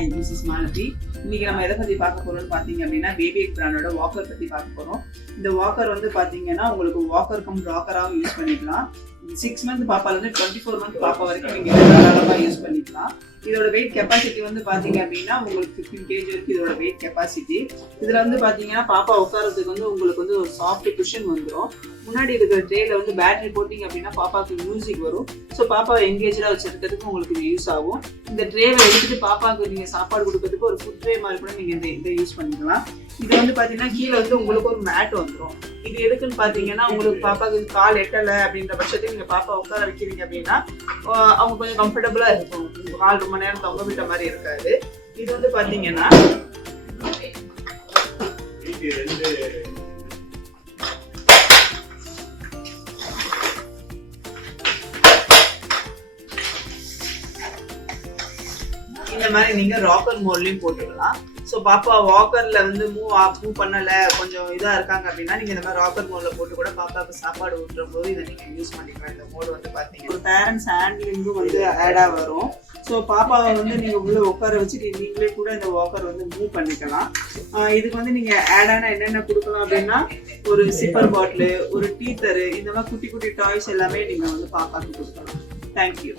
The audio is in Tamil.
Hi, this is Malathi. இன்னைக்கு நம்ம எதை பத்தி பார்க்க போறோம்னு பாத்தீங்க அப்படின்னா பேபி பிராண்டோட வாக்கர் பத்தி பார்க்க போறோம். இந்த வாக்கர் வந்து பாத்தீங்கன்னா உங்களுக்கு வாக்கர் கம் ராக்கராவும் யூஸ் பண்ணிக்கலாம். 6 month பாப்பால இருந்து 24 month பாப்பா வரைக்கும் நீங்க தாராளமா யூஸ் பண்ணிக்கலாம். இதோட வெயிட் கெப்பாசிட்டி வந்து பாத்தீங்க அப்படின்னா உங்களுக்கு 15 kg வரைக்கும் இதோட வெயிட் கெப்பாசிட்டி. இதுல வந்து பாத்தீங்கன்னா பாப்பா உட்காரதுக்கு வந்து உங்களுக்கு வந்து ஒரு சாஃப்ட் குஷன் வந்துடும். முன்னாடி இருக்கிற ட்ரேல வந்து பேட்டரி போட்டிங்க அப்படின்னா பாப்பாவுக்கு மியூசிக் வரும். ஸோ பாப்பாவை எங்கேஜா வச்சிருக்கிறதுக்கு உங்களுக்கு இது யூஸ் ஆகும். இந்த ட்ரேவை எடுத்துட்டு பாப்பாவுக்கு நீங்க சாப்பாடு கொடுக்கறதுக்கு ஒரு ஃபுட் ட்ரே மாதிரி கூட நீங்க இதை யூஸ் பண்ணிக்கலாம். இது வந்து பாத்தீங்கன்னா கீழே வந்து உங்களுக்கு ஒரு மேட் வந்துடும். இது எதுக்குன்னு பாத்தீங்கன்னா உங்களுக்கு பாப்பாவுக்கு கால் எட்டலை அப்படின்ற பட்சத்துக்கு நீங்க பாப்பா உட்கார வைக்கிறீங்க அப்படின்னா அவங்க கொஞ்சம் கம்ஃபர்டபுளா இருக்கும். கால் ரொம்ப நேரம் தொங்க விட்ட மாதிரி இருக்காது. இது வந்து பாத்தீங்கன்னா இந்த மாதிரி நீங்க ராக்கர் மோட்லயும் போட்டுக்கலாம். ஸோ பாப்பா வாக்கர்ல வந்து மூவ் பண்ணல கொஞ்சம் இதா இருக்காங்க அப்படின்னா நீங்க இந்த மாதிரி ராக்கர் மோட்ல போட்டு கூட பாப்பாவுக்கு சாப்பாடு ஊற்றும் போது இதை நீங்க யூஸ் பண்ணிக்கலாம். இந்த மோடு வந்து பாத்தீங்கன்னா ஒரு பேரண்ட்ஸ் ஹேண்ட்லிங்கும் வந்து ஆடா வரும். ஸோ பாப்பாவை வந்து நீங்க உள்ள உட்கார வச்சுட்டு நீங்களே கூட இந்த வாக்கர் வந்து மூவ் பண்ணிக்கலாம். இதுக்கு வந்து நீங்க ஆடான என்னென்ன கொடுக்கலாம் அப்படின்னா ஒரு சிப்பர் பாட்டில், ஒரு டீத்தரு, இந்த மாதிரி குட்டி குட்டி டாய்ஸ் எல்லாமே நீங்க வந்து பாப்பாவுக்கு கொடுக்கலாம். தேங்க்யூ.